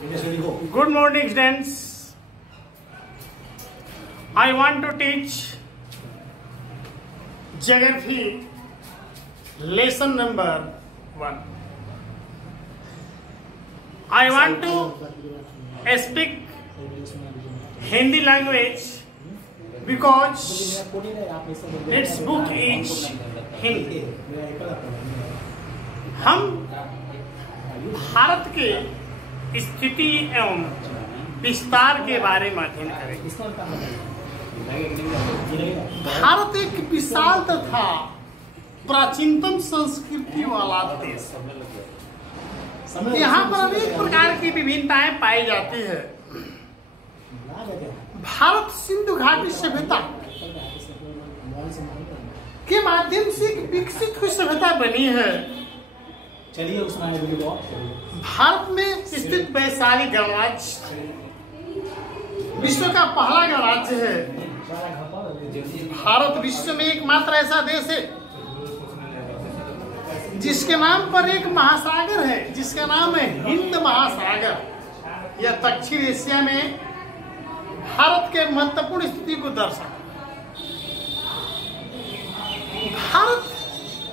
Good morning, students. I want to teach geography lesson number 1. I want to speak Hindi language because its book is Hindi. हम भारत के स्थिति एवं विस्तार के बारे में अध्ययन करेंगे। भारत एक विशाल तथा प्राचीनतम संस्कृति वाला देश है। यहाँ पर अनेक प्रकार की विभिन्नताएं पाई जाती है। भारत सिंधु घाटी सभ्यता के माध्यम से एक विकसित हुई सभ्यता बनी है। चलिए उसमें भारत में स्थित वैशाली गणराज्य विश्व का पहला गणराज्य है। भारत विश्व में एकमात्र ऐसा देश है जिसके नाम पर एक महासागर है, जिसका नाम है हिंद महासागर। यह दक्षिण एशिया में भारत के महत्वपूर्ण स्थिति को दर्शाता है। भारत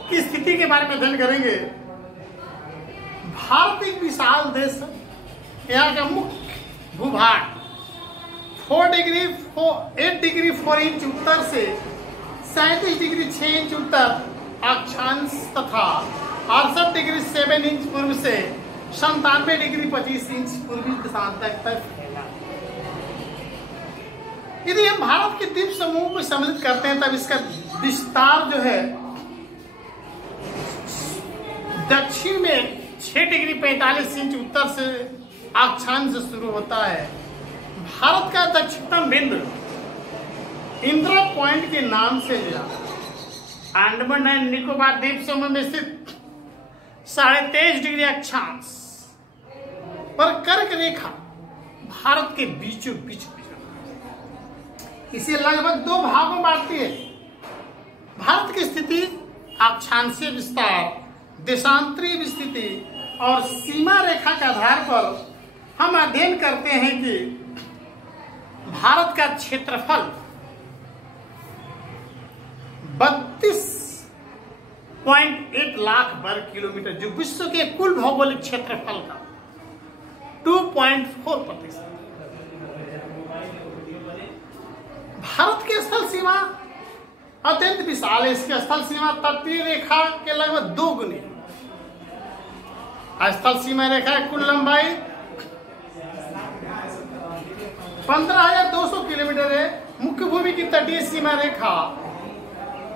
की स्थिति के बारे में अध्ययन करेंगे। भारत एक विशाल देश है। यहाँ का मुख्य भूभाग 8 डिग्री 4 इंच उत्तर से 37 डिग्री 6 इंच उत्तर अक्षांश तथा 68 डिग्री 7 इंच पूर्व से 97 डिग्री 25 इंच पूर्वी दिशांतर तक फैला। यदि हम भारत के द्वीप समूह को सम्मिलित करते हैं तब इसका विस्तार जो है दक्षिण में 6 डिग्री 45 इंच उत्तर से अक्षांश से शुरू होता है। भारत का दक्षिणतम बिंदु इंदिरा पॉइंट के नाम से अंडमान एंड निकोबार द्वीप समूह में स्थित 23.5 डिग्री अक्षांश पर कर्क रेखा भारत के बीचों बीच इसे लगभग 2 भागों में बांटती है। भारत की स्थिति अक्षांशीय विस्तार, देशांतरीय विस्तृति और सीमा रेखा के आधार पर हम अध्ययन करते हैं कि भारत का क्षेत्रफल 32.8 लाख वर्ग किलोमीटर, जो विश्व के कुल भौगोलिक क्षेत्रफल का 2.4%। भारत की स्थल सीमा अत्यंत विशाल है। इसकी स्थल सीमा तटीय रेखा के लगभग 2 गुनी। स्थल सीमा रेखा की कुल लंबाई 15,200 किलोमीटर है। मुख्य भूमि की तटीय सीमा रेखा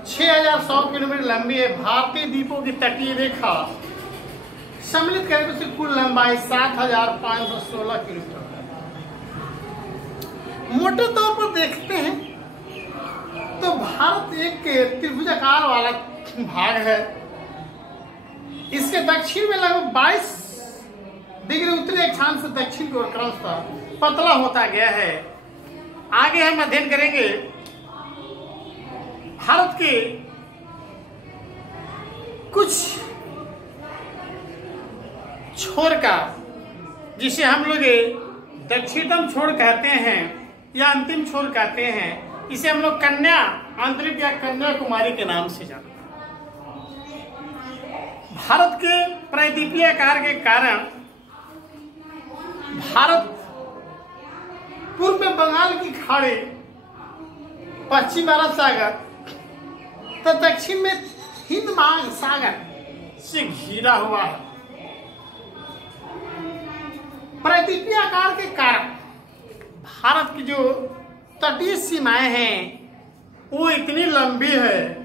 6,100 किलोमीटर लंबी है। भारतीय द्वीपों की तटीय रेखा सम्मिलित करने से कुल लंबाई 7,516 किलोमीटर। मोटे तौर पर देखते हैं तो भारत एक त्रिभुजाकार वाला भाग है। इसके दक्षिण में लगभग 22 डिग्री उत्तरी अक्षांश से दक्षिण की ओर क्रमशः पतला होता गया है। आगे हम अध्ययन करेंगे भारत के कुछ छोर का, जिसे हम लोग दक्षिणतम छोर कहते हैं या अंतिम छोर कहते हैं। इसे हम लोग कन्या आंतरिक या कन्याकुमारी के नाम से जानते हैं। भारत के प्रायद्वीपीय आकार के कारण भारत पूर्व में बंगाल की खाड़ी, पश्चिम अरब सागर तो दक्षिण में हिंद महासागर से घिरा हुआ है। प्रायद्वीपीय आकार के कारण भारत की जो तटीय सीमाएं हैं वो इतनी लंबी है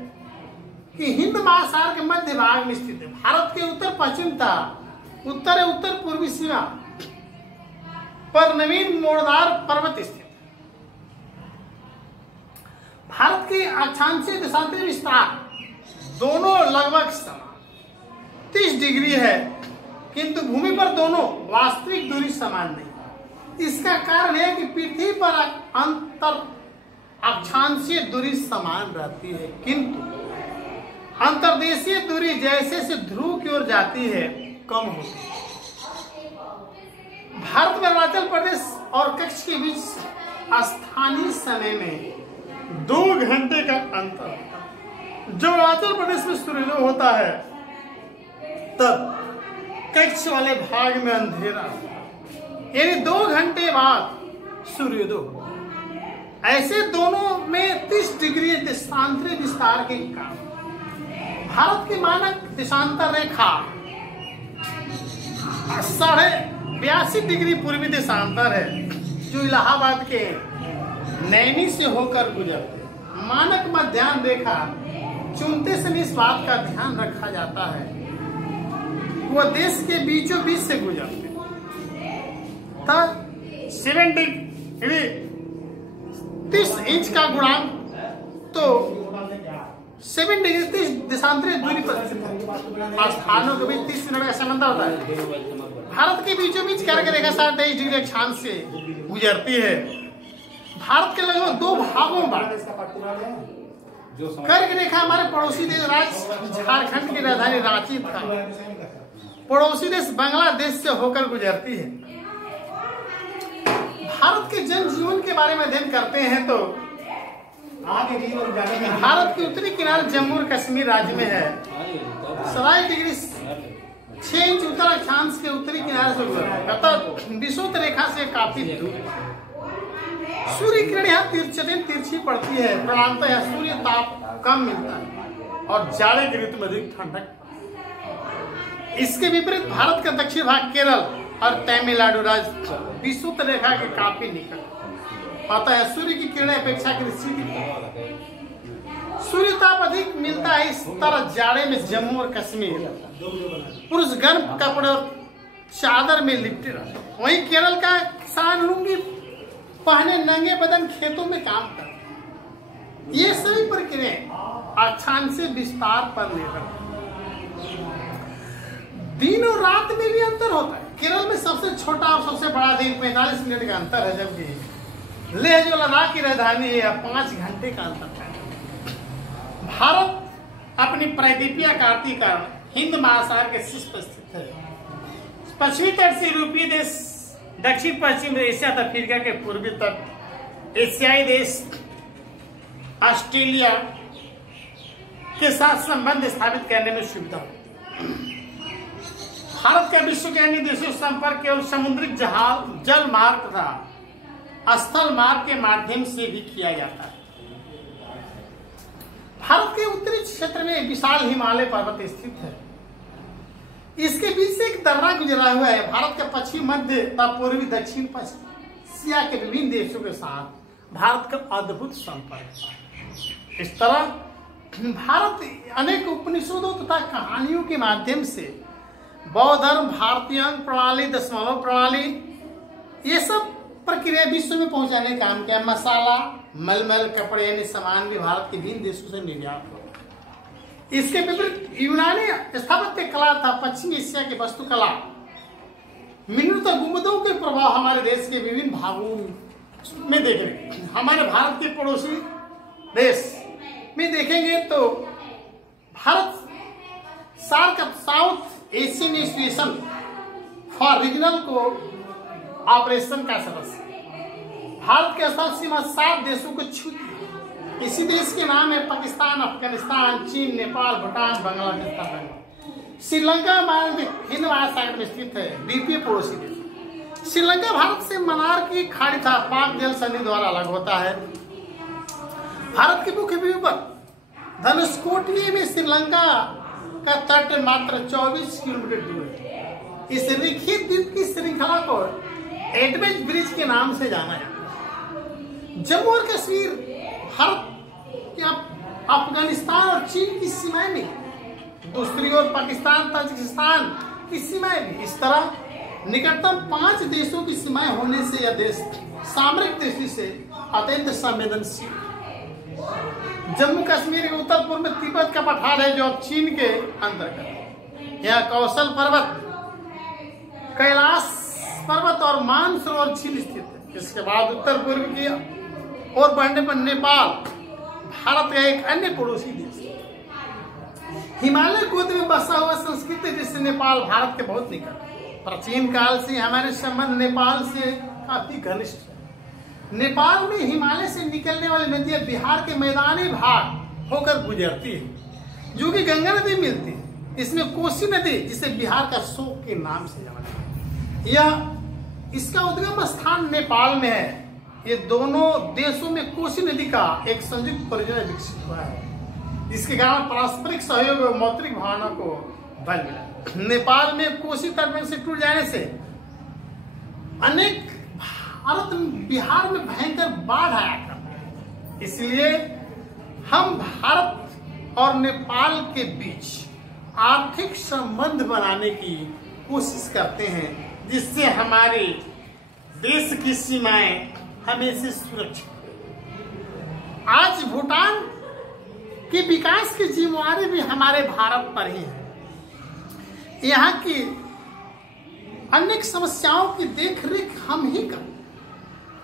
कि हिंद महासागर के मध्य भाग में स्थित है। भारत के उत्तर पश्चिमता उत्तर पूर्वी सीमा पर नवीन मोड़दार पर्वत स्थित है। भारत के अक्षांशीय देशांतरीय विस्तार दोनों लगभग समान 30 डिग्री है, किंतु भूमि पर दोनों वास्तविक दूरी समान नहीं। इसका कारण है कि पृथ्वी पर अंतर अक्षांशीय दूरी समान रहती है, किंतु अंतर्देशीय दूरी जैसे से ध्रुव की ओर जाती है कम होती है। भारत हिमाचल प्रदेश और कच्छ के बीच स्थानीय समय में 2 घंटे का अंतर होता है। जब अरुणाचल प्रदेश में सूर्योदय होता है तब कच्छ वाले भाग में अंधेरा होता है, यानी 2 घंटे बाद सूर्योदय होता है। ऐसे दोनों में 30 डिग्री देशांतरी विस्तार के कारण भारत की मानक देशांतर रेखा 82.5 डिग्री पूर्वी देशांतर है, जो इलाहाबाद के नैनी से होकर गुजरते हैं। मानक मध्याह्न रेखा चुनते समय इस बात का ध्यान रखा जाता है वह देश के बीचों बीच से गुजरते तब 7 डिग्री 30 इंच का गुणांक तो 7 डिग्री 30 देशांतरी दूरी पर स्थानों के बीच 30 मिनट का संबंध होता है। भारत के बीचों बीच कर्क रेखा 23 डिग्री अक्षांश से गुजरती है। भारत के लगभग 2 भागों में कर्क रेखा हमारे पड़ोसी देश राज्य झारखंड की राजधानी रांची था पड़ोसी देश बांग्लादेश से होकर गुजरती है। भारत के जनजीवन के बारे में अध्ययन करते हैं तो भारत के उत्तरी किनारे जम्मू और कश्मीर राज्य में है। 27 डिग्री 6 इंच उत्तर अक्षांश के उत्तरी किनारे से गुजरता है, विषुवत रेखा से काफी दूर। सूर्य किरण यहाँ तिरछी पड़ती है, प्रमाणतः यहाँ सूर्य ताप कम मिलता है और जाड़े की ऋतु में अधिक ठंडक। इसके विपरीत भारत का दक्षिण भाग केरल और तमिलनाडु राज्य विषुवत रेखा के काफी निकट आता है। सूर्य की किरणें अपेक्षाकृत सीधी, सूर्य ताप अधिक मिलता है। इस तरह जाड़े में जम्मू और कश्मीर पुरुष गर्म कपड़े और चादर में लिपटे रहते। वहीं केरल का किसान लुंगी पहने नंगे बदन खेतों में काम करते। ये सभी प्रक्रियाएं अक्षांशीय विस्तार पर निर्भर दिन और रात में भी अंतर होता है। केरल में सबसे छोटा और सबसे बड़ा दिन 45 मिनट का अंतर है, जबकि लेह जो लद्दाख की राजधानी है 5 घंटे का अंतर है। भारत अपनी प्रायद्वीपीय आकार के कारण हिंद महासागर के शीर्ष पर स्थित है। पश्चिमी तट से यूरोपीय देश, दक्षिण पश्चिम एशिया तथा अफ्रीका के पूर्वी तट, एशियाई देश ऑस्ट्रेलिया के साथ संबंध स्थापित करने में सुविधा होती है। भारत का विश्व के अन्य देशों से संपर्क केवल समुद्री जहाज, जल मार्ग तथा स्थल मार्ग के माध्यम से भी किया जाता है। भारत के उत्तरी क्षेत्र में विशाल हिमालय पर्वत स्थित है। इसके बीच से एक दर्रा गुजरा हुआ है। भारत के पश्चिमी, मध्य तथा पूर्वी, दक्षिण पश्चिम एशिया के विभिन्न देशों के साथ भारत का अद्भुत संपर्क है। इस तरह भारत अनेक उपनिषदों तथा कहानियों के माध्यम से बौद्ध धर्म, भारतीय अंक प्रणाली, दशमलव प्रणाली, ये सब प्रक्रिया विश्व में पहुंचाने का काम किया। मसाला, मलमल, कपड़े यानी सामान भी भारत के विभिन्न देशों से निर्यात हो। इसके विपरीत यूनानी स्थापत्य कला था पश्चिमी एशिया की वास्तुकला, मीनार तथा गुंबदों के प्रभाव हमारे देश के विभिन्न भागों में देख रहे। हमारे भारत के पड़ोसी देश में देखेंगे तो Bharat south Asian association for regional को ऑपरेशन का सदस्य। भारत के स्थान सीमा 7 देशों को छूती। इसी देश के नाम है पाकिस्तान, अफगानिस्तान, चीन, नेपाल, भूटान, बांग्लादेश, श्रीलंका हिंद महासागर में स्थित है। द्वीपीय पड़ोसी देश श्रीलंका भारत से मनार की खाड़ी था पाक जल संधि द्वारा अलग होता है। भारत के मुख्य विपद धनुषकोटी में श्रीलंका का तट मात्र 24 किलोमीटर दूर है। इस रेखीय द्वीप की श्रृंखला को एडवेंच ब्रिज के नाम से जाना जाता है। जम्मू और कश्मीर भारत या अफगानिस्तान और चीन की सीमाएं में, दूसरी ओर पाकिस्तान, ताजिकिस्तान की सीमाएं भी। इस तरह निकटतम 5 देशों की सीमाएं होने से यह देश सामरिक दृष्टि से अत्यंत संवेदनशील। जम्मू कश्मीर के उत्तर पूर्व में तिब्बत का पठार है जो अब चीन के अंतर्गत। यहाँ कौशल पर्वत, कैलाश पर्वत और मानसरोवर झील स्थित है। इसके बाद उत्तर पूर्व की ओर बढ़ने पर नेपाल भारत का एक अन्य पड़ोसी देश है। हिमालय गोद में बसा हुआ संस्कृति जिससे नेपाल भारत के बहुत निकट। प्राचीन काल से हमारे संबंध नेपाल से काफी घनिष्ठ है। नेपाल में हिमालय से निकलने वाली नदियां बिहार के मैदानी भाग होकर गुजरती है, जो कि गंगा नदी मिलती है। इसमें कोसी नदी, जिसे बिहार का शोक के नाम से जाना जाता है, यह इसका उद्गम स्थान नेपाल में है। ये दोनों देशों में कोसी नदी का एक संयुक्त परियोजना विकसित हुआ है, जिसके कारण पारस्परिक सहयोग और मौलिक भावना को बल मिला। नेपाल में कोसी तटबंध से टूट जाने से अनेक बिहार में भयंकर बाढ़ आया करती, इसलिए हम भारत और नेपाल के बीच आर्थिक संबंध बनाने की कोशिश करते हैं, जिससे हमारे देश की सीमाएं हमेशा सुरक्षित। आज भूटान के विकास की जिम्मेवारी भी हमारे भारत पर ही है। यहाँ की अनेक समस्याओं की देखरेख हम ही करते।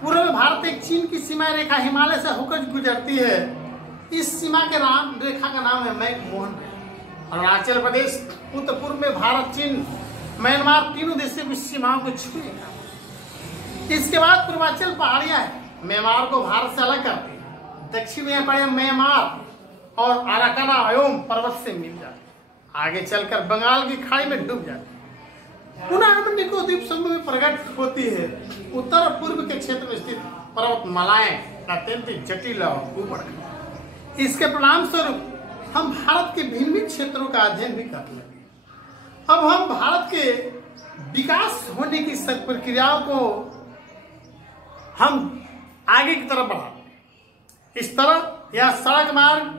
पूर्व में भारत एक चीन की सीमा रेखा हिमालय से होकर गुजरती है। इस सीमा के रेखा का नाम है मैकमोहन। अरुणाचल प्रदेश, उत्तर पूर्व में भारत, चीन, म्यांमार तीनों देशों की सीमाओं को छुएगा। इसके बाद पूर्वांचल पहाड़ियां हैं, म्यांमार को भारत से अलग करती है। दक्षिण में पड़े म्यांमार और अराकाना पर्वत से मिल जाते, आगे चलकर बंगाल की खाड़ी में डूब जाती, पुनः निको द्वीप समूह में प्रकट होती है। उत्तर और पूर्व के क्षेत्र में स्थित पर्वतमालाएं अत्यंत जटिल और ऊबड़। इसके परिणाम स्वरूप हम भारत के भिन्न भिन्न क्षेत्रों का अध्ययन भी करने लगे। अब हम भारत के विकास होने की सब प्रक्रियाओं को हम आगे की तरफ बढ़ाते। इस तरह यह सड़क मार्ग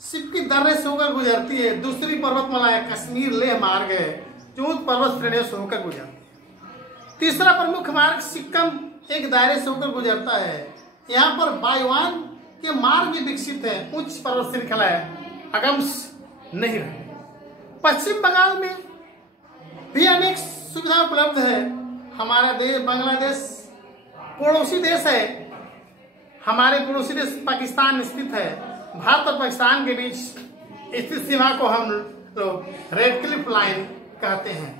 सिक्की दर्रे से होकर गुजरती है। दूसरी पर्वतमाला कश्मीर लेह मार्ग है, जो उच्च पर्वत श्रेणियों से होकर गुजरती है। तीसरा प्रमुख मार्ग सिक्किम एक दायरे से होकर गुजरता है। यहाँ पर वायुयान के मार्ग भी विकसित है, उच्च पर्वत श्रृंखला है, अगम्स नहीं रहे। पश्चिम बंगाल में भी अनेक सुविधा उपलब्ध है। हमारा देश बांग्लादेश पड़ोसी देश है। हमारे पड़ोसी देश पाकिस्तान स्थित है। भारत और पाकिस्तान के बीच स्थित सीमा को हम लोग रेड क्लिफ लाइन कहते हैं।